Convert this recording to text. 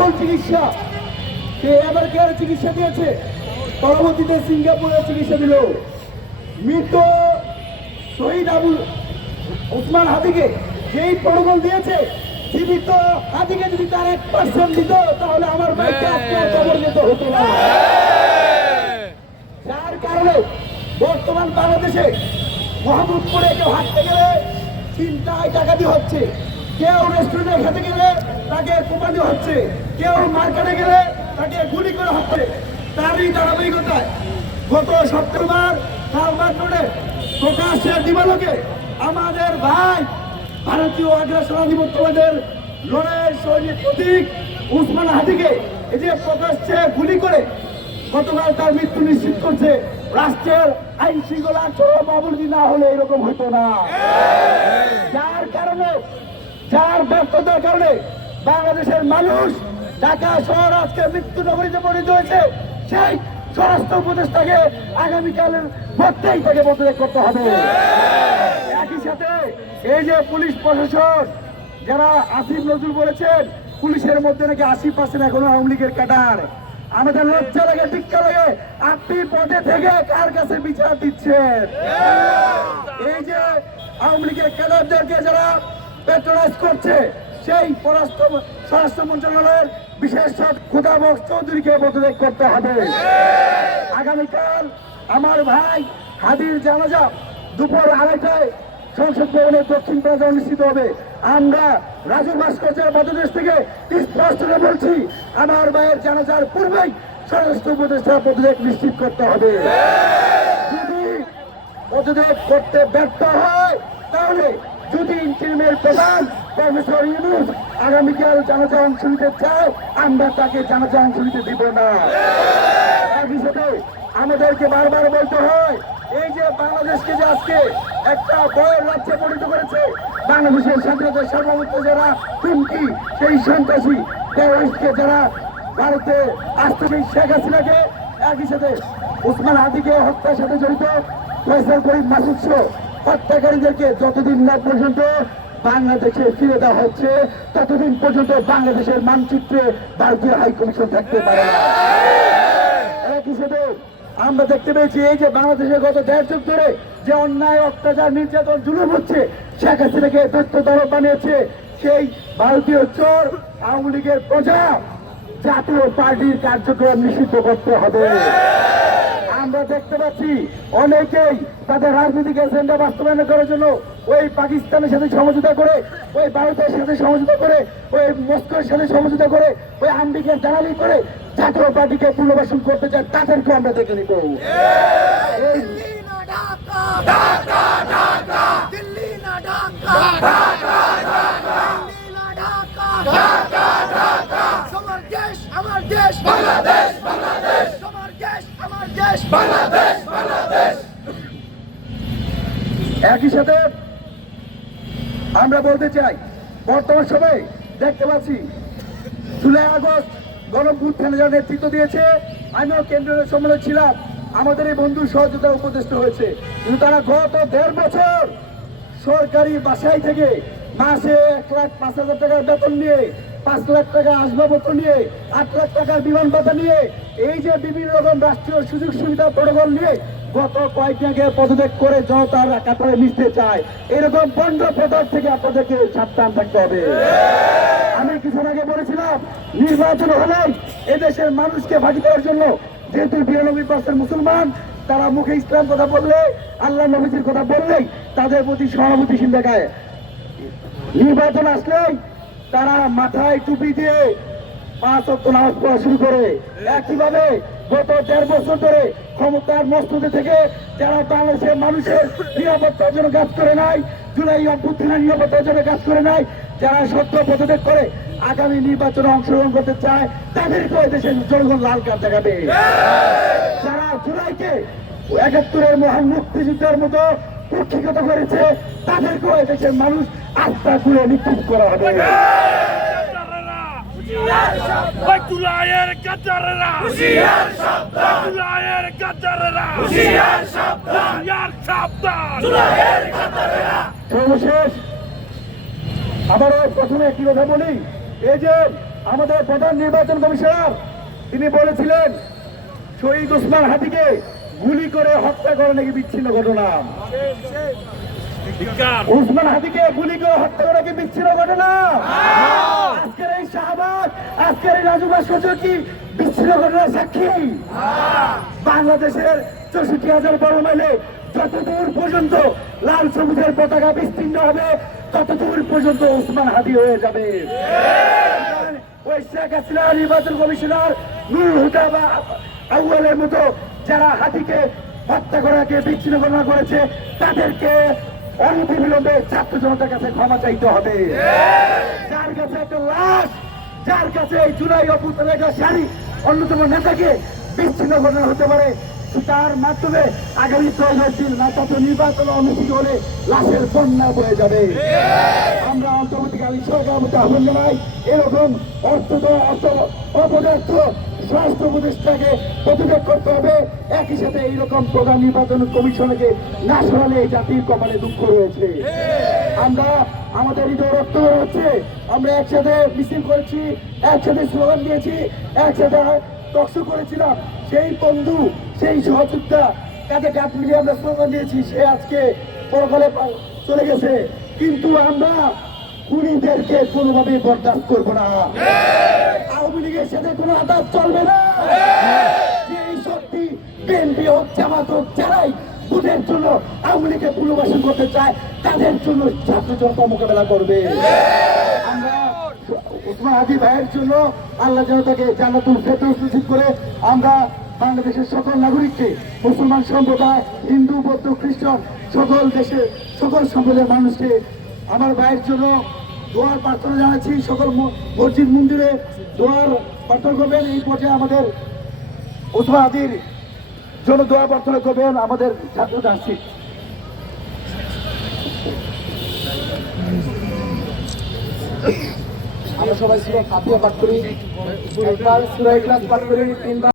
ব্যয়বহুল চিকিৎসা, সে আমেরিকার চিকিৎসা দিয়েছে, পরবর্তীতে সিঙ্গাপুরে চিকিৎসা দিল। মৃত শহীদ আবু ওসমান হাদিকে যেই প্রটোকল দিয়েছে, জীবিত হাদিকে যদি তার 1% দিত তাহলে আমার ভাইকে আজকে কবর যেতে হতো না। যার কারণে বর্তমান বাংলাদেশে মোহাম্মদপুরে কেউ হাঁটতে গেলে চিন্তায় ডাকাতি হচ্ছে, কেউ রেস্টুরেন্টে খেতে গেলে তাকে কোপানি হচ্ছে, কেউ মার্কেটে গেলে তাকে গুলি করা হচ্ছে। তারই ধারাবাহিকতায় গত সপ্তাহ কালবাগ রোডে প্রকাশ্যে দিবালোকে আমাদের ভাই ভারতীয় আগ্রাসন আধিপত্যবাদের লড়াইয়ের সৈনিক প্রতীক ওসমান হাদিকে এই যে প্রকাশ্যে গুলি করে গতকাল তার মৃত্যু নিশ্চিত করছে। রাষ্ট্রের আইন শৃঙ্খলা চরম অবনতি না হলে এরকম হতো না। যার কারণে, যার ব্যর্থতার কারণে বাংলাদেশের মানুষ ঢাকা শহর আজকে মৃত্যু নগরীতে পরিণত হয়েছে। সেই স্বরাষ্ট্র উপদেষ্টাকে আগামীকালের মধ্যেই তাকে পদত্যাগ করতে হবে। একই সাথে এই যে পুলিশ প্রশাসন যারা আসিফ নজরুল বলেছেন পুলিশের মধ্যে নাকি 80% এখনো আওয়ামী লীগের ক্যাডার। আমাদের লজ্জা লাগে, ধিক্কার লাগে, আপনি পদে থেকে কার কাছে বিচার দিচ্ছেন? এই যে আওয়ামী লীগের ক্যাডারদেরকে যারা প্যাট্রোনাইজ করছে, সেই স্বরাষ্ট্র মন্ত্রণালয়ের বিশেষ খুদাবক্স চৌধুরীকে পদত্যাগ করতে হবে। আগামীকাল আমার ভাই হাদির জানাজা দুপুর 2:30টায় সংসদ ভবনের দক্ষিণ প্রান্তে অনুষ্ঠিত হবে। আমরা রাজু ভাস্কর্যের পদদেশ থেকে স্পষ্ট বলছি, আমার ভাইয়ের জানাজার পূর্বেই স্বরাষ্ট্র উপদেষ্টার পদত্যাগ নিশ্চিত করতে হবে। যদি পদত্যাগ করতে ব্যর্থ হয়, তাহলে যদি ইন্টারিমের প্রধান প্রফেসর ইউনূস আগামীকাল জানাজা অংশ নিতে চায়, আমরা তাকে জানাজা অংশ নিতে দিব না। একই সাথে আমাদেরকে বারবার বলতে হয়, এই যে বাংলাদেশকে যে আজকে একটা বড় রাজ্যে পরিণত করেছে, বাংলাদেশের স্বাধীনতার সার্বভৌমত্ব যারা হুমকি, সেই সন্ত্রাসী টেররিস্টকে যারা ভারতে আসতে, সেই শেখ হাসিনাকে, একই সাথে ওসমান হাদিকে হত্যার সাথে জড়িত ফয়সাল করিম মাসুদ সহ হত্যাকারীদেরকে যতদিন না পর্যন্ত বাংলাদেশে ফিরে দেওয়া হচ্ছে, ততদিন পর্যন্ত বাংলাদেশের মানচিত্রে ভারতীয় হাইকমিশন থাকতে পারে না। একই সাথে আমরা দেখতে পেয়েছি এই যে বাংলাদেশে গত 1.5 যুগ ধরে যে অন্যায়, অত্যাচার, নির্যাতন, জুলুম হচ্ছে, শেখ হাসিনাকে তথ্য দরব বানিয়েছে সেই ভারতীয় চোর আওয়ামী লীগের প্রজা। জাতীয় পার্টির কার্যক্রম নিষিদ্ধ করতে হবে। আমরা দেখতে পাচ্ছি অনেকেই তাদের রাজনৈতিক এজেন্ডা বাস্তবায়ন করার জন্য ওই পাকিস্তানের সাথে সমঝোতা করে, ওই ভারতের সাথে সমঝোতা করে, ওই মস্কোর সাথে সমঝোতা করে, ওই আমেরিকার দালালি করে জাতীয় পার্টিকে পুনর্বাসন করতে চায়। তাদেরকে আমরা দেখে নিব। একই সাথে আমরা বলতে চাই, বর্তমান সময়ে দেখতে পাচ্ছি জুলাই আগস্ট গণঅভ্যুত্থানে যারা নেতৃত্ব দিয়েছে, আমিও কেন্দ্রীয় সম্মেলনে ছিলাম, আমাদের এই বন্ধু সহযোগিতা উপদেষ্টা হয়েছে, কিন্তু তারা গত 1.5 বছর সরকারি বাসায় থেকে মাসে 1,05,000 টাকার বেতন নিয়ে, 5 লাখ টাকা আসবাবপত্র নিয়ে, 8 লাখ টাকার বিমান ভাতা নিয়ে, এই যে বিভিন্ন রকম রাষ্ট্রীয় সুযোগ সুবিধা প্রটোকল নিয়ে গত কয়েকদিন আগে পদত্যাগ করে জনতার কাতারে মিশতে চায়। এরকম বন্ধ পদার্থ থেকে আপনাদেরকে সাবধান থাকতে হবে। আমি কিছুদিন আগে বলেছিলাম, নির্বাচন হলেই এদেশের মানুষকে ফাঁকি দেওয়ার জন্য, যেহেতু 92% মুসলমান, তারা মুখে ইসলাম কথা বললে, আল্লাহ নবীজির কথা বললেই তাদের প্রতি সহানুভূতিশীল দেখায়। নির্বাচন আসলেই তারা মাথায় টুপি দিয়ে 5 ওয়াক্ত নামাজ পড়া শুরু করে। একইভাবে গত 1.5 বছর ধরে ক্ষমতার মস্তদে থেকে যারা বাংলাদেশের মানুষের নিরাপত্তার জন্য কাজ করে নাই, জুলাই অভ্যুত্থানের নিরাপত্তার জন্য কাজ করে নাই, যারা সত্য পদত্যাগ করে আগামী নির্বাচনে অংশগ্রহণ করতে চায়, তাদেরকেও দেশের জনগণ লাল কার্ড দেখাবে। যারা জুলাইকে 71-এর মহান মুক্তিযুদ্ধের মতো প্রক্ষিগত করেছে, তাদেরকেও দেশের মানুষ আস্থা করে নিক্ষেপ করা হবে। সর্বশেষ আবারও প্রথমে একটি কথা বলি, এই যে আমাদের প্রধান নির্বাচন কমিশনার তিনি বলেছিলেন শহীদ ওসমান হাদিকে গুলি করে হত্যা করে নাকি বিচ্ছিন্ন ঘটনা। ওসমান হাদিকে গুলি করে হত্যা করে কি বিচ্ছিন্ন ঘটনা? আজকের এই শাহবাগ, আজকের এই রাজু ভাস্কর্য কি বিচ্ছিন্ন ঘটনার সাক্ষী? বাংলাদেশের 64,000 বর্গ মাইলে যতদূর পর্যন্ত লাল সবুজের পতাকা বিস্তীর্ণ হবে ততদূর পর্যন্ত ওসমান হাদি হয়ে যাবে। ওই শেখ হাসিনা নির্বাচন কমিশনার নুরুল হুদা বা আউয়ালের মতো যারা হাদিকে হত্যা করাকে বিচ্ছিন্ন ঘটনা করেছে তাদেরকে অনতিবিলম্বে ছাত্র জনতার কাছে ক্ষমা চাইতে হবে। যার কাছে একটা লাশ, যার কাছে এই জুলাই অভ্যুত্থানের একটা শাড়ি অন্যতম নেতাকে বিচ্ছিন্ন ঘটনা হতে পারে, তার মাধ্যমে আগামী 13 দিন না তত নির্বাচন অনুষ্ঠিত হলে লাশের বন্যা বয়ে যাবে। আমরা অন্তর্বর্তীকালীন সরকারের মধ্যে আহ্বান জানাই এরকম অপদার্থ স্বরাষ্ট্র উপদেষ্টাকে প্রতিরোধ করতে হবে। একই সাথে এইরকম প্রধান নির্বাচন কমিশনকে না সরালে এই জাতির কপালে দুঃখ রয়েছে। আমরা আমাদের হৃদয় রক্ত হচ্ছে, আমরা একসাথে মিছিল করেছি, একসাথে স্লোগান দিয়েছি, একসাথে টকশো করেছিলাম। সেই বন্ধু, সেই সহযোগিতা কাঁধে কাঁধ মিলিয়ে আমরা স্লোগান দিয়েছি, সে আজকে পরকালে চলে গেছে। কিন্তু আমরা খুনিদেরকে কোনোভাবে বরদাস্ত করবো না। আওয়ামী লীগের সাথে কোনো আদালত চলবে না। এই শক্তি বিএনপি হোক, জামাত হোক, যারাই বুথের জন্য আওয়ামী লীগকে পুনর্বাসন করতে চায় তাদের জন্য ছাত্র জনতা মোকাবেলা করবে। আমরা ওসমান হাদি ভাইয়ের জন্য আল্লাহ যেন তাকে জান্নাতুল ফেরদৌস নসিব করে। আমরা বাংলাদেশের সকল নাগরিককে, মুসলমান সম্প্রদায়, হিন্দু, বৌদ্ধ, খ্রিস্টান, সকল দেশের সকল সম্প্রদায়ের মানুষকে আমার ভাইয়ের জন্য দোয়ার প্রার্থনা জানাচ্ছি। সকল মসজিদ মন্দিরে দোয়ার প্রার্থনা করবেন। এই পর্যায়ে আমাদের ওসমান হাদির জন্য দোয়া প্রার্থনা করবেন আমাদের ছাত্ররা আসছি। আমরা সবাই সূরা ফাতিহা পাঠ করি, একবার সূরা ইখলাস পাঠ করি, 3 বার।